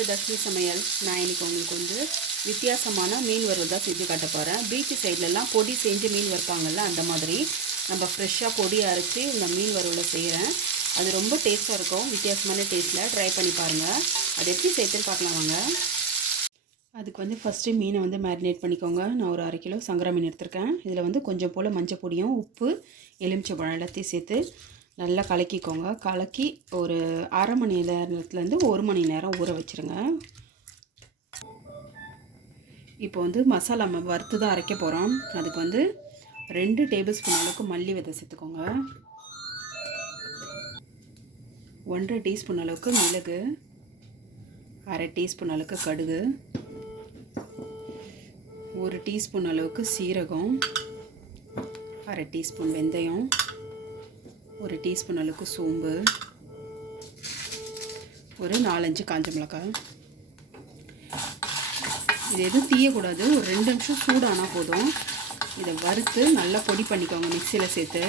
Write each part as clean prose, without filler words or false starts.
Welcome to Dharshini சமையல். நான் இன்றைக்கி உங்களுக்கு வந்து வித்தியாசமான மீன் வறுவல் தான் செஞ்சு காட்ட போகிறேன். பீச் சைட்லலாம் பொடி செஞ்சு மீன் வறுப்பாங்கள்ல, அந்த மாதிரி நம்ம ஃப்ரெஷ்ஷாக பொடி அரைச்சி இந்த மீன் வறுவலை செய்கிறேன். அது ரொம்ப டேஸ்ட்டாக இருக்கும். வித்தியாசமான டேஸ்ட்டில் ட்ரை பண்ணி பாருங்கள். அது எப்படி செய்யுதுன்னு பார்க்கலாம் வாங்க. அதுக்கு வந்து ஃபஸ்ட்டு மீனை வந்து மேரினேட் பண்ணிக்கோங்க. நான் ஒரு 1/2 கிலோ சங்கரா மீன் எடுத்திருக்கேன். இதில் வந்து கொஞ்சம் போல் மஞ்சள் பொடியும் உப்பு எலுமிச்சைப்பழம் எல்லாத்தையும் சேர்த்து நல்லா கலக்கிக்கோங்க. கலக்கி ஒரு அரை மணி நேரத்துலேருந்து 1 மணி நேரம் ஊற வச்சுருங்க. இப்போ வந்து மசாலா வறுத்து தான் அரைக்க போகிறோம். அதுக்கு வந்து 2 டேபிள் ஸ்பூன் அளவுக்கு மல்லி விதை சேர்த்துக்கோங்க. 1/2 டீஸ்பூன் அளவுக்கு மிளகு, 1/2 டீஸ்பூன் அளவுக்கு கடுகு, 1 டீஸ்பூன் அளவுக்கு சீரகம், 1/2 டீஸ்பூன் வெந்தயம், 1 டீஸ்பூன் அளவுக்கு சோம்பு, ஒரு 4-5 காஞ்ச மிளகாய். இது எதுவும் தீயக்கூடாது. ஒரு 2 நிமிஷம் சூடானால் போதும். இதை வறுத்து நல்லா பொடி பண்ணிக்கோங்க மிக்சியில் சேர்த்து.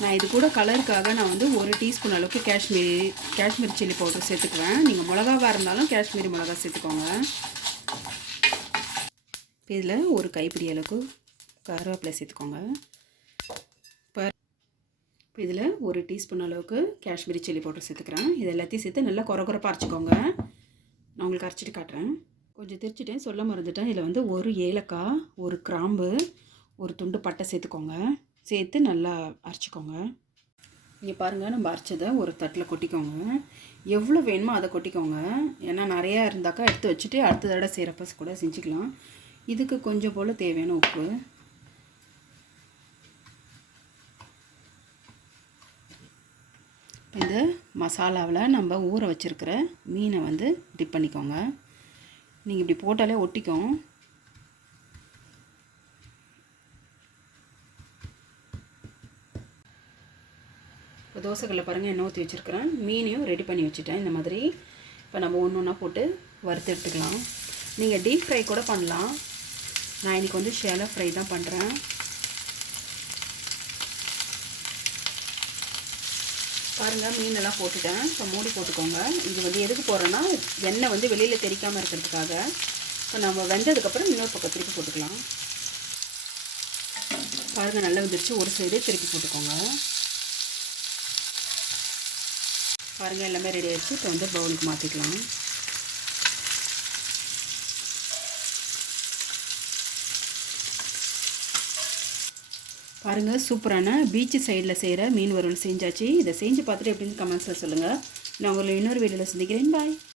நான் இது கூட கலருக்காக நான் வந்து 1 டீஸ்பூன் அளவுக்கு காஷ்மீரி சில்லி பவுடர் சேர்த்துக்குவேன். நீங்கள் மிளகாவாக இருந்தாலும் காஷ்மீரி மிளகா சேர்த்துக்கோங்க. இதில் ஒரு கைப்பிடி அளவுக்கு கருவேப்பிலை சேர்த்துக்கோங்க. இப்போ இதில் 1 டீஸ்பூன் அளவுக்கு காஷ்மீரி சில்லி பவுடர் சேர்த்துக்கிறேன். இது எல்லாத்தையும் சேர்த்து நல்லா குறப்பாக அரைச்சிக்கோங்க. நான் உங்களுக்கு அரைச்சிட்டு காட்டுறேன். கொஞ்சம் திரிச்சிட்டேன், சொல்ல மறந்துட்டேன். இதில் வந்து 1 ஏலக்காய், 1 கிராம்பு, 1 துண்டு பட்டை சேர்த்துக்கோங்க. சேர்த்து நல்லா அரைச்சிக்கோங்க. இங்கே பாருங்கள், நம்ம அரைச்சதை ஒரு தட்டில் கொட்டிக்கோங்க. எவ்வளோ வேணுமோ அதை கொட்டிக்கோங்க. ஏன்னா நிறையா இருந்தாக்கா எடுத்து வச்சுட்டு அடுத்த தடவை செய்கிறப்ப கூட செஞ்சுக்கலாம். இதுக்கு கொஞ்சம் போல் தேவையான உப்பு. இந்த மசாலாவில் நம்ம ஊற வச்சுருக்கிற மீனை வந்து டிப் பண்ணிக்கோங்க. நீங்கள் இப்படி போட்டாலே ஒட்டிக்கும். இப்போ தோசைக்கல்ல பாருங்கள், எண்ணெய் ஊற்றி வச்சுருக்கிறேன். மீனையும் ரெடி பண்ணி வச்சுட்டேன். இந்த மாதிரி இப்போ நம்ம ஒன்று ஒன்றா போட்டு வறுத்து எடுத்துக்கலாம். நீங்கள் டீப் ஃப்ரை கூட பண்ணலாம். நான் இன்றைக்கி வந்து ஷேலோ ஃப்ரை தான் பண்ணுறேன். பாருங்கள், மீனெல்லாம் போட்டுட்டேன். இப்போ மூடி போட்டுக்கோங்க. இது வந்து எதுக்கு போடுறேன்னா, எண்ணெய் வந்து வெளியில் தெறிக்காமல் இருக்கிறதுக்காக. இப்போ நம்ம வெந்ததுக்கப்புறம் இன்னொரு பக்கம் திருப்பி போட்டுக்கலாம். பாருங்கள், நல்லா வந்துருச்சு. ஒரு சைடு திருப்பி போட்டுக்கோங்க. பாருங்கள், எல்லாமே ரெடி ஆகிடுச்சு. இப்போ வந்து பவுலுக்கு மாற்றிக்கலாம். பாருங்கள், சூப்பரான பீச் சைடில் செய்கிற மீன் வறுவல் செஞ்சாச்சு. இதை செஞ்சு பார்த்துட்டு எப்படின்னு கமெண்ட்ஸில் சொல்லுங்கள். நான் உங்களை இன்னொரு வீடியோவில் சந்திக்கிறேன். பாய்.